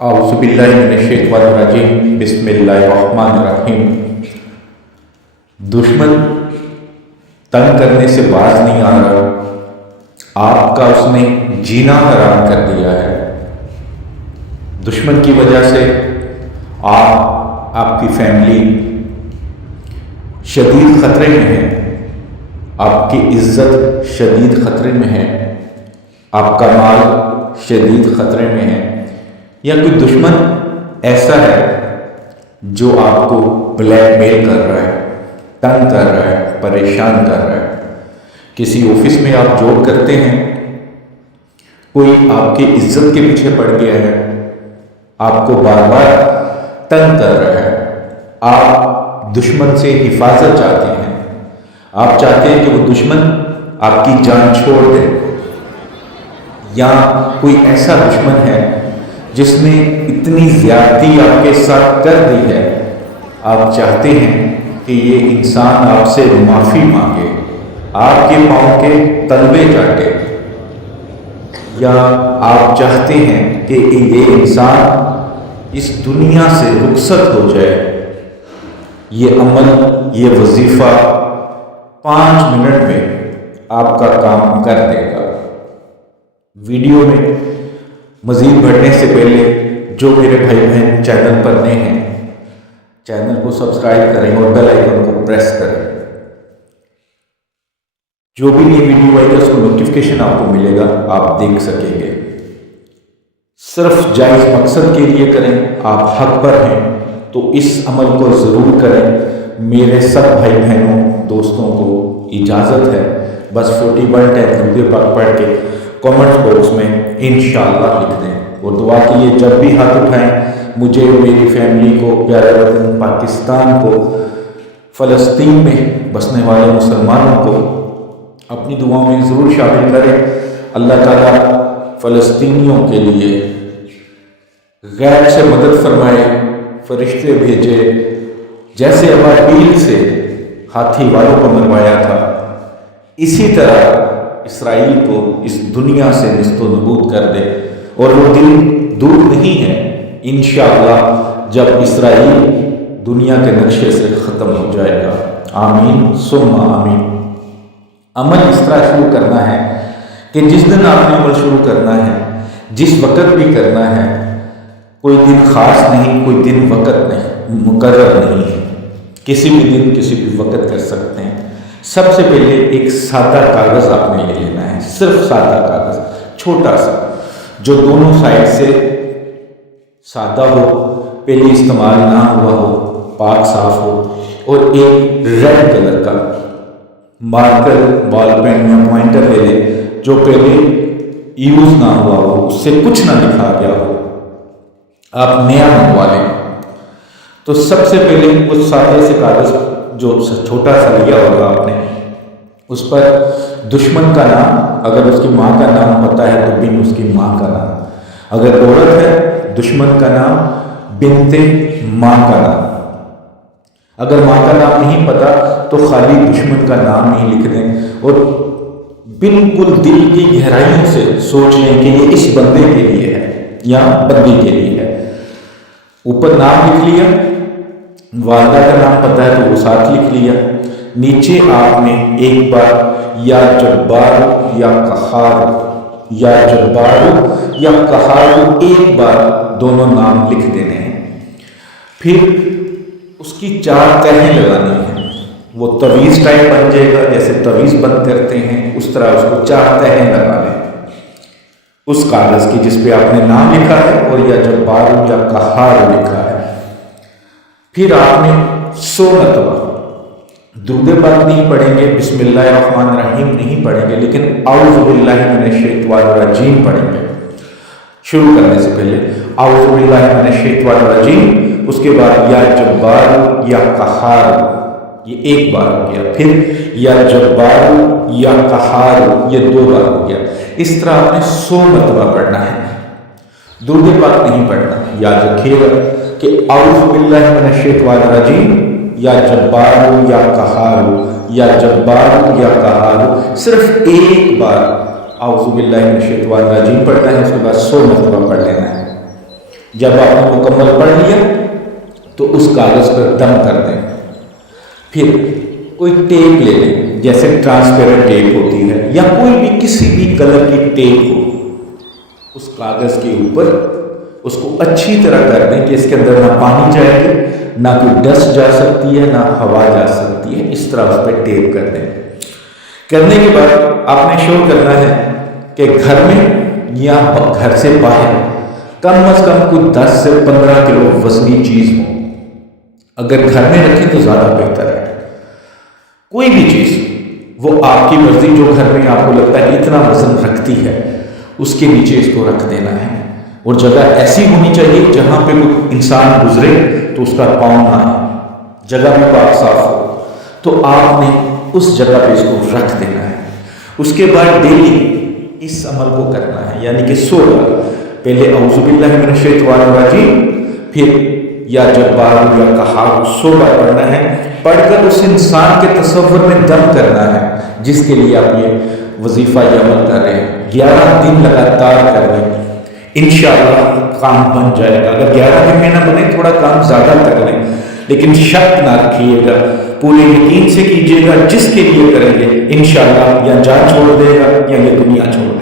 اعوذ باللہ من الشیطان الرجیم بسم اللہ الرحمن الرحیم۔ دشمن تنگ کرنے سے باز نہیں آ رہا، آپ کا اس نے جینا حرام کر دیا ہے۔ دشمن کی وجہ سے آپ کی فیملی شدید خطرے میں ہے، آپ کی عزت شدید خطرے میں ہے، آپ کا مال شدید خطرے میں ہے، یا کوئی دشمن ایسا ہے جو آپ کو بلیک میل کر رہا ہے، تنگ کر رہا ہے، پریشان کر رہا ہے۔ کسی آفس میں آپ جاب کرتے ہیں، کوئی آپ کی عزت کے پیچھے پڑ گیا ہے، آپ کو بار بار تنگ کر رہا ہے، آپ دشمن سے حفاظت چاہتے ہیں، آپ چاہتے ہیں کہ وہ دشمن آپ کی جان چھوڑ دے، یا کوئی ایسا دشمن ہے جس نے اتنی زیادتی آپ کے ساتھ کر دی ہے، آپ چاہتے ہیں کہ یہ انسان آپ سے معافی مانگے، آپ کے پاؤں کے تلوے چاٹے، یا آپ چاہتے ہیں کہ یہ انسان اس دنیا سے رخصت ہو جائے۔ یہ عمل، یہ وظیفہ 5 منٹ میں آپ کا کام کر دے گا۔ ویڈیو میں مزید بڑھنے سے پہلے جو میرے بھائی بہن چینل پر نئے ہیں، چینل کو سبسکرائب کریں اور بیل آئیکن کو پریس کریں۔ جو بھی نئی ویڈیو آئے گا اس کو نوٹیفیکیشن آپ کو ملے گا، آپ دیکھ سکیں گے۔ صرف جائز مقصد کے لیے کریں، آپ حق پر ہیں تو اس عمل کو ضرور کریں۔ میرے سب بھائی بہنوں دوستوں کو اجازت ہے، بس 41 درود پاک پڑھ کے کامنٹ باکس میں انشاءاللہ لکھ دیں، اور دعا کیجیے جب بھی ہاتھ اٹھائیں مجھے، میری فیملی کو، پیارے وطن پاکستان کو، فلسطین میں بسنے والے مسلمانوں کو اپنی دعاؤں میں ضرور شامل کریں۔ اللہ تعالیٰ فلسطینیوں کے لیے غیب سے مدد فرمائے، فرشتے بھیجے، جیسے ابابیل سے ہاتھی والوں کو مروایا تھا، اسی طرح اسرائیل کو اس دنیا سے نیست و نابود کر دے۔ اور وہ دن دور نہیں ہے انشاءاللہ جب اسرائیل دنیا کے نقشے سے ختم ہو جائے گا۔ آمین ثم آمین۔ عمل اس طرح شروع کرنا ہے کہ جس دن آپ نے عمل شروع کرنا ہے، جس وقت بھی کرنا ہے، کوئی دن خاص نہیں، کوئی دن وقت نہیں، مقرر نہیں ہے، کسی بھی دن کسی بھی وقت کر سکتے ہیں۔ سب سے پہلے ایک سادہ کاغذ آپ نے لے لینا ہے، صرف سادہ کاغذ، چھوٹا سا، جو دونوں سائڈ سے سادہ ہو، پہلے استعمال نہ ہوا ہو، پاک صاف ہو، اور ایک ریڈ کلر کا مارکر، بال پین یا پوائنٹر لے لیں جو پہلے یوز نہ ہوا ہو، اس سے کچھ نہ لکھا گیا ہو، آپ نیا منگوا لیں۔ تو سب سے پہلے اس سادے سے کاغذ جو چھوٹا سا لیا ہوگا آپ نے، اس پر دشمن کا نام، اگر اس کی ماں کا نام پتہ ہے تو بن اس کی ماں کا نام، اگر عورت ہے دشمن کا نام بنت ماں کا نام، اگر ماں کا نام نہیں پتہ تو خالی دشمن کا نام ہی لکھ دیں، اور بالکل دل کی گہرائیوں سے سوچ لیں کہ یہ اس بندے کے لیے ہے یا بندی کے لیے ہے۔ اوپر نام لکھ لیا، والدہ کا نام پتہ ہے تو وہ ساتھ لکھ لیا، نیچے آپ نے ایک بار یا جبار یا قہار، یا جبار یا قہار، ایک بار دونوں نام لکھ دینے ہیں۔ پھر اس کی 4 تہیں لگانی ہیں، وہ تعویذ ٹائپ بن جائے گا، جیسے تعویذ بند کرتے ہیں اس طرح اس کو 4 تہیں لگا لیں اس کاغذ کی جس پہ آپ نے نام لکھا ہے اور یا جبار یا قہار لکھا ہے۔ پھر آپ نے 100 مرتبہ درود پاک نہیں پڑھیں گے، بسم اللہ الرحمن الرحیم نہیں پڑھیں گے، لیکن اعوذ باللہ من الشیطان الرجیم پڑھیں گے۔ شروع کرنے سے پہلے اعوذ باللہ من الشیطان الرجیم، اس کے بعد یا جبار یا قہار، یہ ایک بار ہو گیا، پھر یا جبار یا قہار، یہ 2 بار ہو گیا۔ اس طرح آپ نے 100 مرتبہ پڑھنا ہے، درود پاک نہیں پڑھنا۔ یاد رکھیے گا کہ اعوذ باللہ من الشیطان الرجیم، یا جبار یا قہار، یا جبار یا قہار، صرف ایک بار اعوذ باللہ من الشیطان الرجیم پڑھنا ہے، اس کے بعد 100 مرتبہ پڑھ لینا ہے۔ جب آپ نے مکمل پڑھ لیا تو اس کاغذ پر دم کر دیں. پھر کوئی ٹیپ لے لیں، جیسے ٹرانسپیرنٹ ٹیپ ہوتی ہے یا کوئی بھی کسی بھی کلر کی ٹیپ ہو، اس کاغذ کے اوپر اس کو اچھی طرح کر دیں کہ اس کے اندر نہ پانی جائے گا، نہ کوئی ڈسٹ جا سکتی ہے، نہ ہوا جا سکتی ہے. اس طرح اس پہ ٹیپ کر دیں. کرنے کے بعد آپ نے شو کرنا ہے کہ گھر میں یا گھر سے باہر کم از کم کوئی 10 سے 15 کلو وزنی چیز ہو. اگر گھر میں رکھیں تو زیادہ بہتر ہے. کوئی بھی چیز وہ آپ کی مرضی، جو گھر میں آپ کو لگتا ہے اتنا وزن رکھتی ہے، اس کے نیچے اس کو رکھ دینا ہے. اور جگہ ایسی ہونی چاہیے جہاں پہ کوئی انسان گزرے تو اس کا پاؤں نہ آئے، جگہ بھی پاک صاف ہو. تو آپ نے اس جگہ پہ اس کو رکھ دینا ہے. اس کے بعد ڈیلی اس عمل کو کرنا ہے، یعنی کہ 100 بار. پہلے اعوذ باللہ من الشیطان الرجیم، پھر یا جبار یا قہار 100 بار پڑھنا ہے. پڑھ کر اس انسان کے تصور میں دم کرنا ہے جس کے لیے آپ یہ وظیفہ یا عمل کر رہے ہیں. 11 دن لگاتار کر رہے ہیں، انشاءاللہ کام بن جائے گا. اگر 11 دن میں نہ بنے، تھوڑا کام زیادہ کر لیں، لیکن شک نہ رکھیے گا، پورے یقین سے کیجیے گا. جس کے لیے کریں گے انشاءاللہ یا جان چھوڑ دے گا یا یہ دنیا چھوڑ